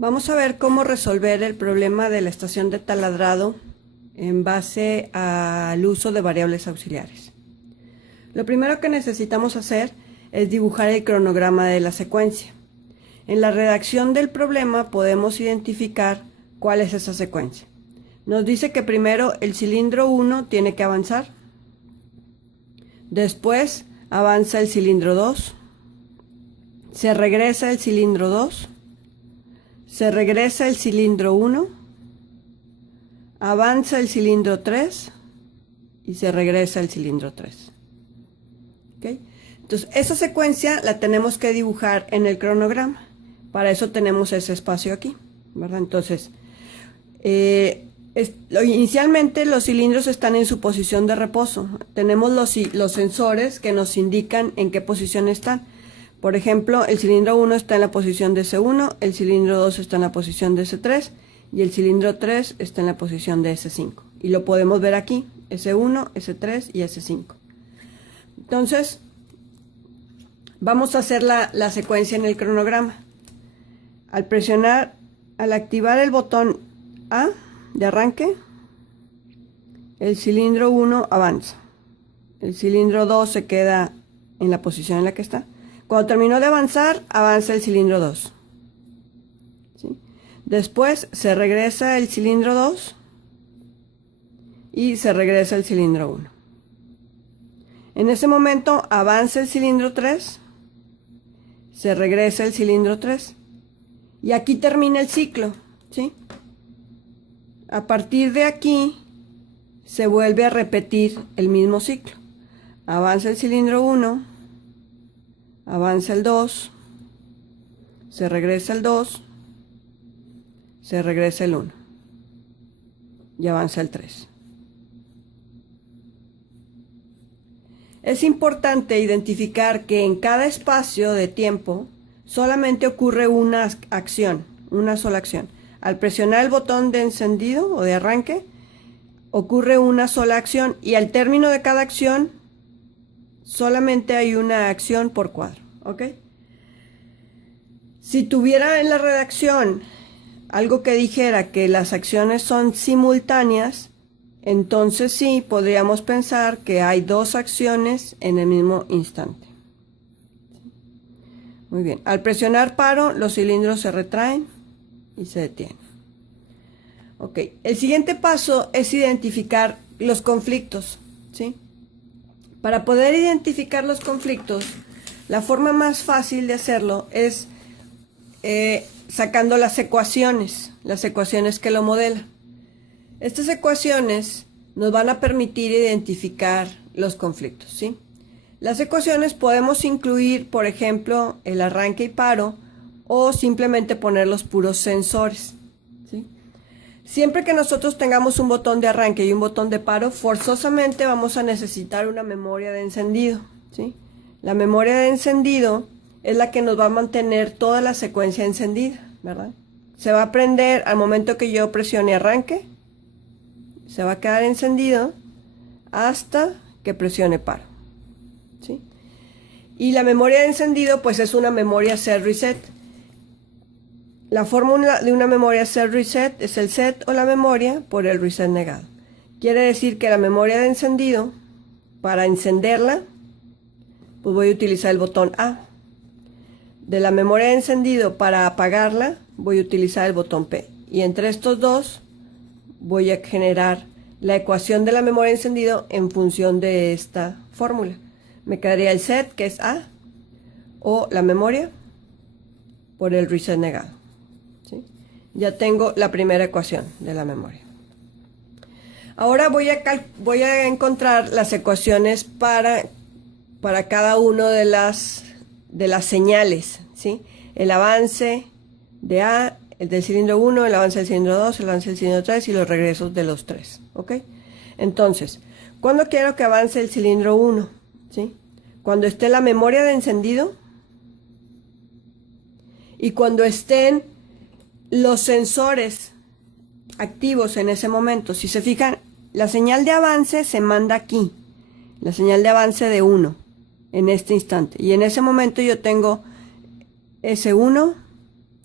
Vamos a ver cómo resolver el problema de la estación de taladrado en base al uso de variables auxiliares. Lo primero que necesitamos hacer es dibujar el cronograma de la secuencia. En la redacción del problema podemos identificar cuál es esa secuencia. Nos dice que primero el cilindro 1 tiene que avanzar, después avanza el cilindro 2, se regresa el cilindro 2, se regresa el cilindro 1, avanza el cilindro 3 y se regresa el cilindro 3. ¿Okay? Entonces, esa secuencia la tenemos que dibujar en el cronograma. Para eso tenemos ese espacio aquí, ¿verdad? Entonces, inicialmente los cilindros están en su posición de reposo. Tenemos los sensores que nos indican en qué posición están. Por ejemplo, el cilindro 1 está en la posición de S1, el cilindro 2 está en la posición de S3 y el cilindro 3 está en la posición de S5. Y lo podemos ver aquí, S1, S3 y S5. Entonces, vamos a hacer la secuencia en el cronograma. Al activar el botón A de arranque, el cilindro 1 avanza. El cilindro 2 se queda en la posición en la que está. Cuando terminó de avanzar, avanza el cilindro 2. ¿Sí? Después se regresa el cilindro 2 y se regresa el cilindro 1. En ese momento avanza el cilindro 3, se regresa el cilindro 3 y aquí termina el ciclo. ¿Sí? A partir de aquí se vuelve a repetir el mismo ciclo. Avanza el cilindro 1, avanza el 2, se regresa el 2, se regresa el 1 y avanza el 3. Es importante identificar que en cada espacio de tiempo solamente ocurre una acción, una sola acción. Al presionar el botón de encendido o de arranque, ocurre una sola acción y al término de cada acción solamente hay una acción por cuadro, ¿ok? Si tuviera en la redacción algo que dijera que las acciones son simultáneas, entonces sí podríamos pensar que hay dos acciones en el mismo instante. Muy bien, al presionar paro, los cilindros se retraen y se detienen. Ok, el siguiente paso es identificar los conflictos, ¿sí? Para poder identificar los conflictos, la forma más fácil de hacerlo es sacando las ecuaciones que lo modelan. Estas ecuaciones nos van a permitir identificar los conflictos, ¿sí? Las ecuaciones podemos incluir, por ejemplo, el arranque y paro o simplemente poner los puros sensores, ¿sí? Siempre que nosotros tengamos un botón de arranque y un botón de paro, forzosamente vamos a necesitar una memoria de encendido, ¿sí? La memoria de encendido es la que nos va a mantener toda la secuencia encendida, ¿verdad? Se va a prender al momento que yo presione arranque, se va a quedar encendido hasta que presione paro, ¿sí? Y la memoria de encendido pues es una memoria set reset. La fórmula de una memoria set reset es el set o la memoria por el reset negado. Quiere decir que la memoria de encendido, para encenderla, pues voy a utilizar el botón A. De la memoria de encendido para apagarla, voy a utilizar el botón P. Y entre estos dos voy a generar la ecuación de la memoria de encendido en función de esta fórmula. Me quedaría el set, que es A, o la memoria por el reset negado. ¿Sí? Ya tengo la primera ecuación de la memoria. Ahora voy a encontrar las ecuaciones para cada uno de las señales, ¿sí? El avance de A, el del cilindro 1, el avance del cilindro 2, el avance del cilindro 3 y los regresos de los 3, ¿ok? Entonces, ¿cuándo quiero que avance el cilindro 1? ¿Sí? Cuando esté la memoria de encendido y cuando estén los sensores activos en ese momento. Si se fijan, la señal de avance se manda aquí, la señal de avance de 1 en este instante, y en ese momento yo tengo S1,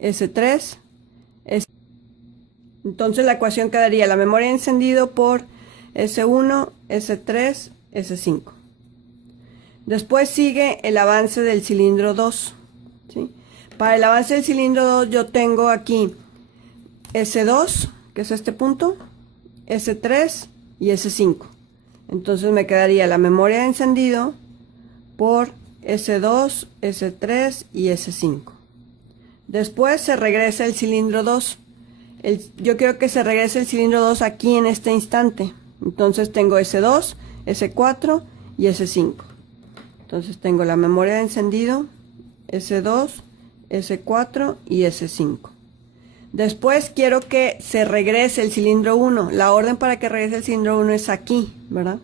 S3, Entonces la ecuación quedaría la memoria de encendido por S1, S3, S5. Después sigue el avance del cilindro 2, ¿sí? Para el avance del cilindro 2 yo tengo aquí S2, que es este punto, S3 y S5. Entonces me quedaría la memoria de encendido por S2, S3 y S5. Después se regresa el cilindro 2. Yo quiero que se regrese el cilindro 2 aquí en este instante. Entonces tengo S2, S4 y S5. Entonces tengo la memoria de encendido, S2, S4 y S5. Después quiero que se regrese el cilindro 1. La orden para que regrese el cilindro 1 es aquí, ¿verdad?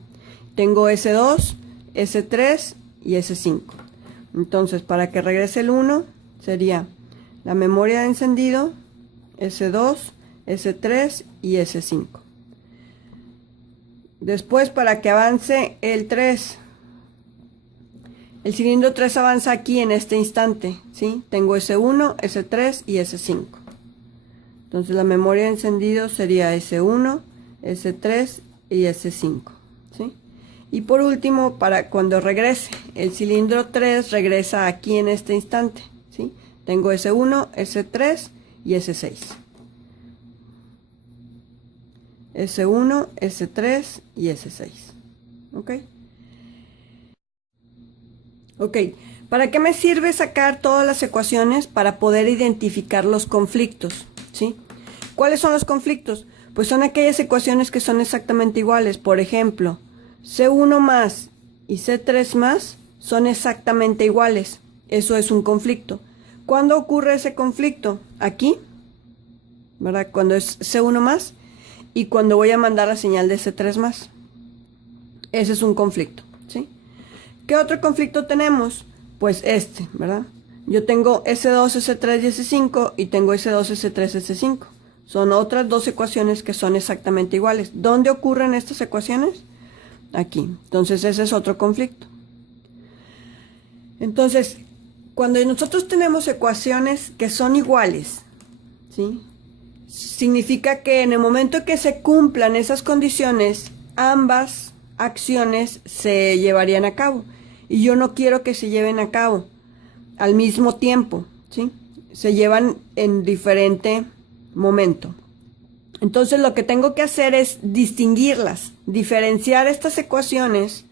Tengo S2, S3 y S5. Entonces para que regrese el 1 sería la memoria de encendido, S2, S3 y S5. Después para que avance el 3, el cilindro 3 avanza aquí en este instante, ¿sí? Tengo S1, S3 y S5. Entonces la memoria de encendido sería S1, S3 y S5, ¿sí? Y por último, para cuando regrese, el cilindro 3 regresa aquí en este instante, ¿sí? Tengo S1, S3 y S6. S1, S3 y S6. ¿Ok? Ok. ¿Para qué me sirve sacar todas las ecuaciones? Para poder identificar los conflictos, ¿sí? ¿Cuáles son los conflictos? Pues son aquellas ecuaciones que son exactamente iguales. Por ejemplo, C1 más y C3 más son exactamente iguales. Eso es un conflicto. ¿Cuándo ocurre ese conflicto? Aquí, ¿verdad? Cuando es C1 más y cuando voy a mandar la señal de C3 más. Ese es un conflicto, ¿sí? ¿Qué otro conflicto tenemos? Pues este, ¿verdad? Yo tengo S2, S3 y S5 y tengo S2, S3, S5. Son otras dos ecuaciones que son exactamente iguales. ¿Dónde ocurren estas ecuaciones? Aquí. Entonces ese es otro conflicto. Entonces, cuando nosotros tenemos ecuaciones que son iguales, ¿sí? Significa que en el momento que se cumplan esas condiciones, ambas acciones se llevarían a cabo. Y yo no quiero que se lleven a cabo al mismo tiempo, ¿sí? Se llevan en diferente momento. Entonces lo que tengo que hacer es distinguirlas, diferenciar estas ecuaciones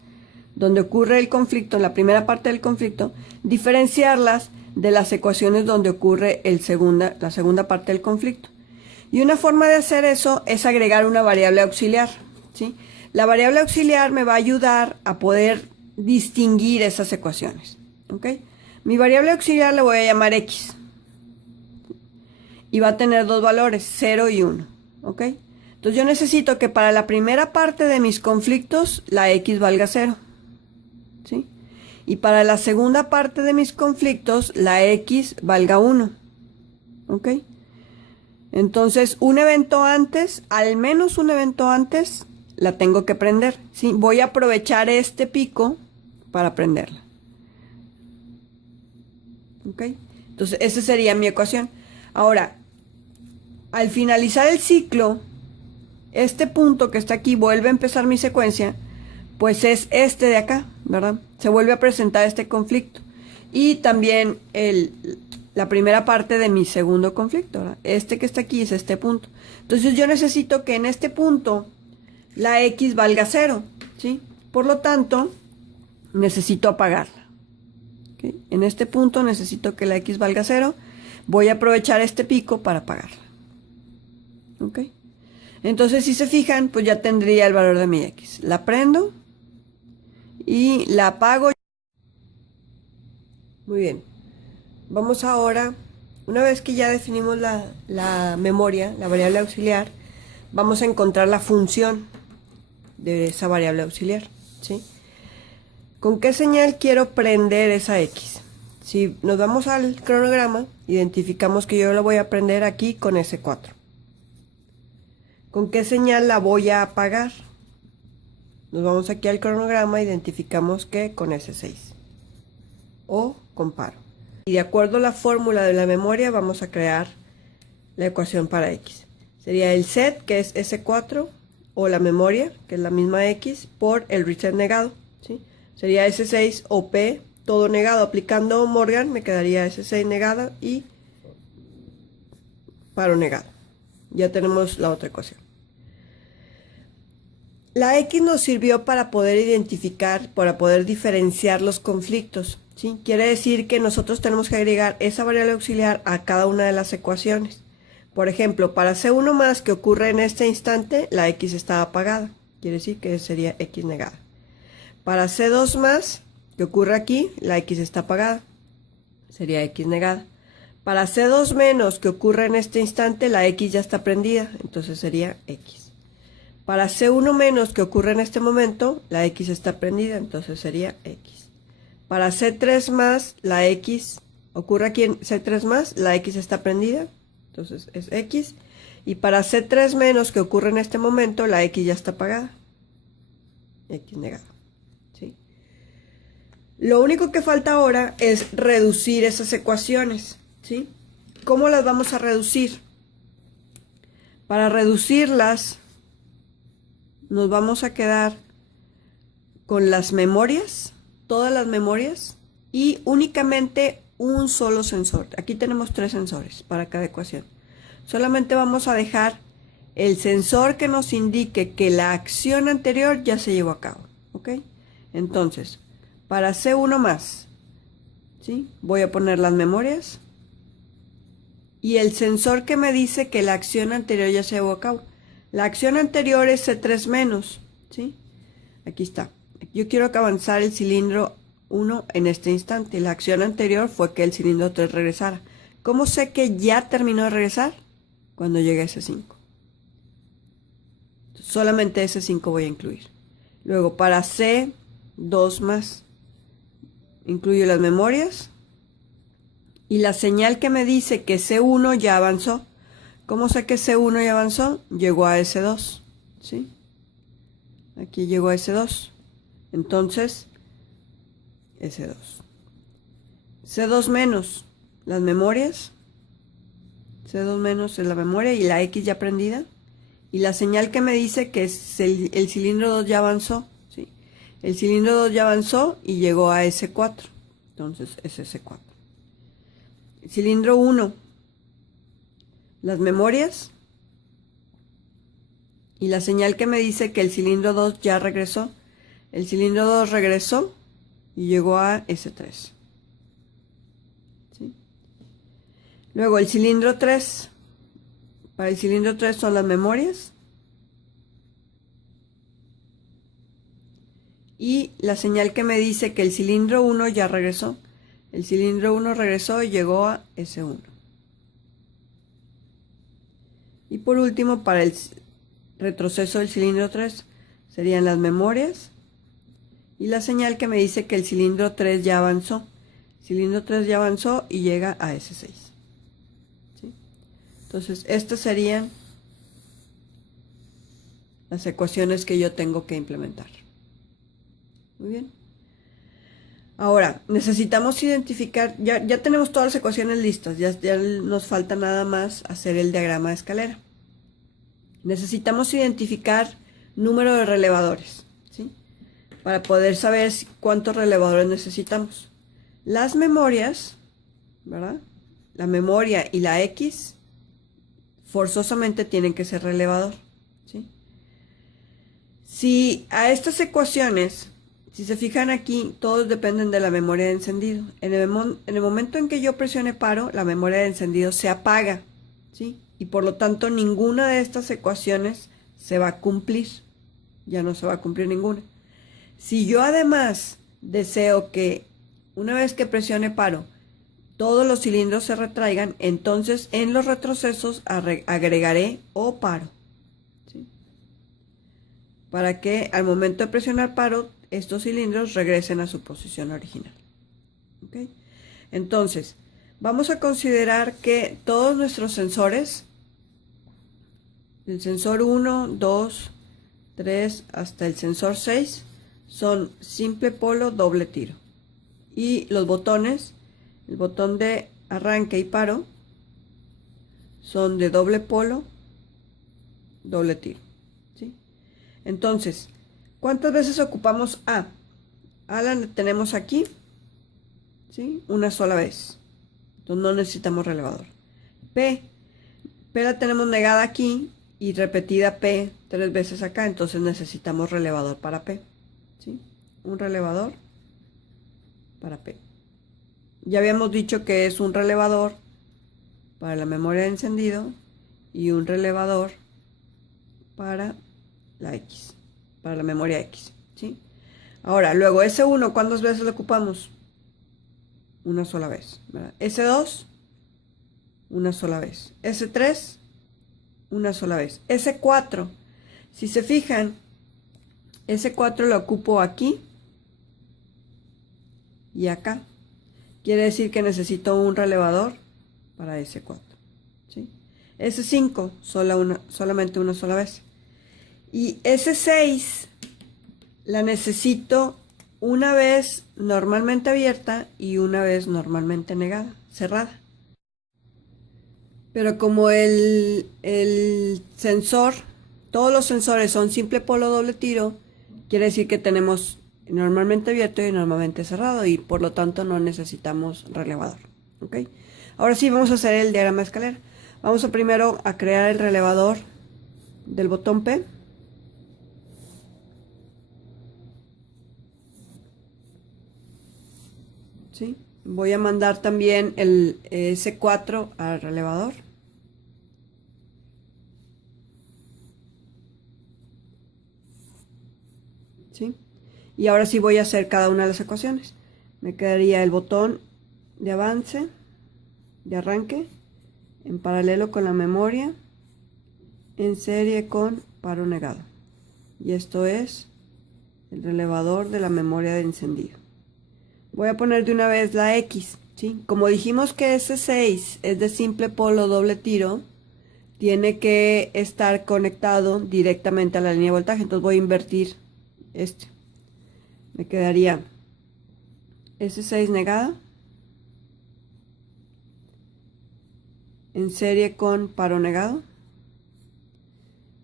donde ocurre el conflicto, en la primera parte del conflicto, diferenciarlas de las ecuaciones donde ocurre la segunda parte del conflicto. Y una forma de hacer eso es agregar una variable auxiliar, ¿sí? La variable auxiliar me va a ayudar a poder distinguir esas ecuaciones, ¿ok? Mi variable auxiliar le voy a llamar X. Y va a tener dos valores, 0 y 1, ¿ok? Entonces yo necesito que para la primera parte de mis conflictos la X valga 0, ¿sí? Y para la segunda parte de mis conflictos la X valga 1, ¿ok? Entonces un evento antes, al menos un evento antes, la tengo que prender, ¿sí? Voy a aprovechar este pico para prenderla, ¿ok? Entonces esa sería mi ecuación. Ahora, al finalizar el ciclo, este punto que está aquí vuelve a empezar mi secuencia, pues es este de acá, ¿verdad? Se vuelve a presentar este conflicto. Y también la primera parte de mi segundo conflicto, ¿verdad? Este que está aquí es este punto. Entonces yo necesito que en este punto la X valga 0, ¿sí? Por lo tanto, necesito apagarla, ¿okay? En este punto necesito que la X valga 0. Voy a aprovechar este pico para apagarla, ¿ok? Entonces si se fijan, pues ya tendría el valor de mi X. La prendo y la apago. Muy bien. Vamos ahora, una vez que ya definimos la memoria, la variable auxiliar, vamos a encontrar la función de esa variable auxiliar, ¿sí? ¿Con qué señal quiero prender esa X? Si nos vamos al cronograma, identificamos que yo la voy a prender aquí con S4. ¿Con qué señal la voy a apagar? Nos vamos aquí al cronograma, identificamos que con S6. O con paro. Y de acuerdo a la fórmula de la memoria vamos a crear la ecuación para X. Sería el set, que es S4, o la memoria, que es la misma X, por el reset negado, ¿sí? Sería S6 o P, todo negado. Aplicando Morgan me quedaría S6 negada y paro negado. Ya tenemos la otra ecuación. La X nos sirvió para poder identificar, para poder diferenciar los conflictos, ¿sí? Quiere decir que nosotros tenemos que agregar esa variable auxiliar a cada una de las ecuaciones. Por ejemplo, para C1 más que ocurre en este instante, la X está apagada. Quiere decir que sería X negada. Para C2 más que ocurre aquí, la X está apagada. Sería X negada. Para C2 menos que ocurre en este instante, la X ya está prendida. Entonces sería X. Para C1 menos que ocurre en este momento, la X está prendida. Entonces sería X. Para C3 más, la X ocurre aquí en C3 más, la X está prendida. Entonces es X. Y para C3 menos que ocurre en este momento, la X ya está apagada. X negada. ¿Sí? Lo único que falta ahora es reducir esas ecuaciones. ¿Sí? ¿Cómo las vamos a reducir? Para reducirlas, nos vamos a quedar con las memorias, todas las memorias, y únicamente un solo sensor. Aquí tenemos 3 sensores para cada ecuación. Solamente vamos a dejar el sensor que nos indique que la acción anterior ya se llevó a cabo. ¿Ok? Entonces, para C1 más, ¿sí? Voy a poner las memorias. Y el sensor que me dice que la acción anterior ya se llevó a cabo. La acción anterior es C3 menos, ¿sí? Aquí está. Yo quiero que avanzar el cilindro 1 en este instante. La acción anterior fue que el cilindro 3 regresara. ¿Cómo sé que ya terminó de regresar? Cuando llegue a S5. Solamente S5 voy a incluir. Luego para C2 más, incluyo las memorias. Y la señal que me dice que C1 ya avanzó. ¿Cómo sé que C1 ya avanzó? Llegó a S2, ¿sí? Aquí llegó a S2. Entonces, S2. C2 menos, las memorias. C2 menos es la memoria y la X ya prendida. Y la señal que me dice que el cilindro 2 ya avanzó, ¿sí? El cilindro 2 ya avanzó y llegó a S4. Entonces, es S4. Cilindro 1, las memorias y la señal que me dice que el cilindro 2 ya regresó. El cilindro 2 regresó y llegó a S3. ¿Sí? Luego el cilindro 3. Para el cilindro 3 son las memorias. Y la señal que me dice que el cilindro 1 ya regresó. El cilindro 1 regresó y llegó a S1. Y por último, para el retroceso del cilindro 3, serían las memorias. Y la señal que me dice que el cilindro 3 ya avanzó. El cilindro 3 ya avanzó y llega a S6. ¿Sí? Entonces, estas serían las ecuaciones que yo tengo que implementar. Muy bien. Ahora, necesitamos identificar, ya tenemos todas las ecuaciones listas, ya nos falta nada más hacer el diagrama de escalera. Necesitamos identificar número de relevadores, ¿sí? Para poder saber cuántos relevadores necesitamos. Las memorias, ¿verdad? La memoria y la X forzosamente tienen que ser relevador, ¿sí? Si a estas ecuaciones, si se fijan aquí, todos dependen de la memoria de encendido. En el momento en que yo presione paro, la memoria de encendido se apaga, ¿sí? Y por lo tanto ninguna de estas ecuaciones se va a cumplir. Ya no se va a cumplir ninguna. Si yo además deseo que una vez que presione paro, todos los cilindros se retraigan, entonces en los retrocesos agregaré o paro, ¿sí? Para que al momento de presionar paro, estos cilindros regresen a su posición original. ¿Okay? Entonces, vamos a considerar que todos nuestros sensores, el sensor 1, 2, 3 hasta el sensor 6, son simple polo, doble tiro. Y los botones, el botón de arranque y paro, son de doble polo doble tiro, ¿sí? Entonces, ¿cuántas veces ocupamos A? A la tenemos aquí, ¿sí? Una sola vez. Entonces no necesitamos relevador. P la tenemos negada aquí y repetida P 3 veces acá, entonces necesitamos relevador para P, ¿sí? Un relevador para P. Ya habíamos dicho que es un relevador para la memoria de encendido y un relevador para la X, para la memoria X, ¿sí? Ahora, luego S1, ¿cuántas veces lo ocupamos? Una sola vez, ¿verdad? S2, una sola vez. S3, una sola vez. S4, si se fijan, S4 lo ocupo aquí y acá. Quiere decir que necesito un relevador para S4, ¿sí? S5, solamente una sola vez. Y S6 la necesito una vez normalmente abierta y una vez normalmente negada, cerrada. Pero como el sensor, todos los sensores son simple polo doble tiro, quiere decir que tenemos normalmente abierto y normalmente cerrado y por lo tanto no necesitamos relevador. ¿Ok? Ahora sí vamos a hacer el diagrama de escalera. Vamos a primero a crear el relevador del botón P. ¿Sí? Voy a mandar también el S4 al relevador. ¿Sí? Y ahora sí voy a hacer cada una de las ecuaciones. Me quedaría el botón de avance, de arranque, en paralelo con la memoria, en serie con paro negado. Y esto es el relevador de la memoria de encendido. Voy a poner de una vez la X, ¿sí? Como dijimos que S6 es de simple polo doble tiro, tiene que estar conectado directamente a la línea de voltaje, entonces voy a invertir este. Me quedaría S6 negada en serie con paro negado,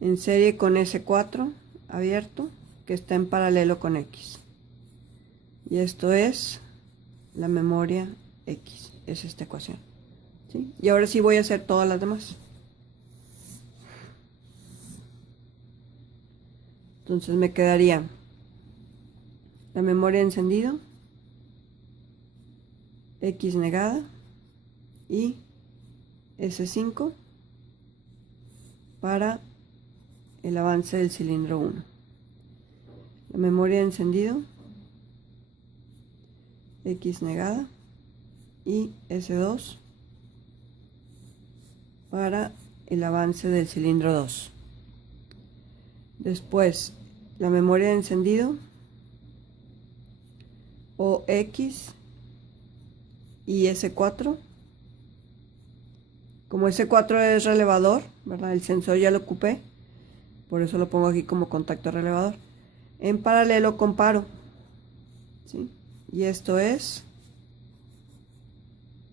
en serie con S4 abierto que está en paralelo con X. Y esto es la memoria X, es esta ecuación, ¿sí? Y ahora sí voy a hacer todas las demás. Entonces me quedaría la memoria encendido, X negada y S5 para el avance del cilindro 1. La memoria encendido, X negada y S2 para el avance del cilindro 2. Después la memoria de encendido, OX y S4. Como S4 es relevador, ¿verdad? El sensor ya lo ocupé, por eso lo pongo aquí como contacto relevador. En paralelo con paro, ¿sí? Y esto es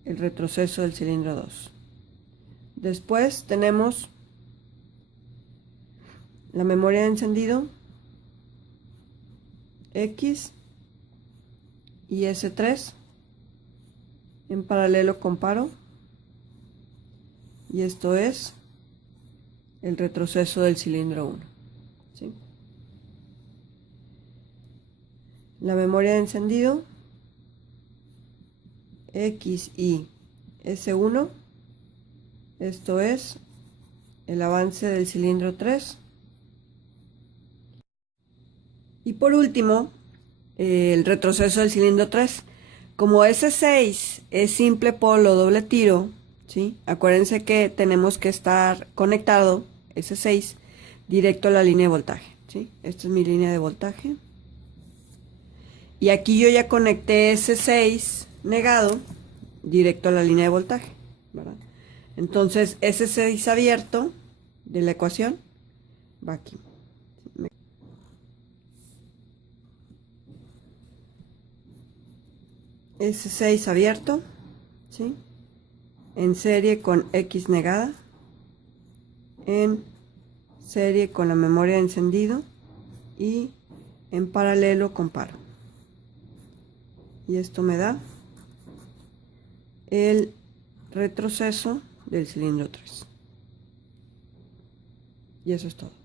el retroceso del cilindro 2. Después tenemos la memoria de encendido, X y S3 en paralelo con paro. Y esto es el retroceso del cilindro 1. ¿Sí? La memoria de encendido, X y S1, esto es el avance del cilindro 3. Y por último, el retroceso del cilindro 3. Como S6 es simple polo doble tiro, ¿sí? Acuérdense que tenemos que estar conectado, S6, directo a la línea de voltaje, ¿sí? Esta es mi línea de voltaje. Y aquí yo ya conecté S6 negado directo a la línea de voltaje, ¿verdad? Entonces S6 abierto de la ecuación va aquí. S6 abierto, ¿sí? En serie con X negada en serie con la memoria de encendido y en paralelo comparo. Y esto me da el retroceso del cilindro 3. Y eso es todo.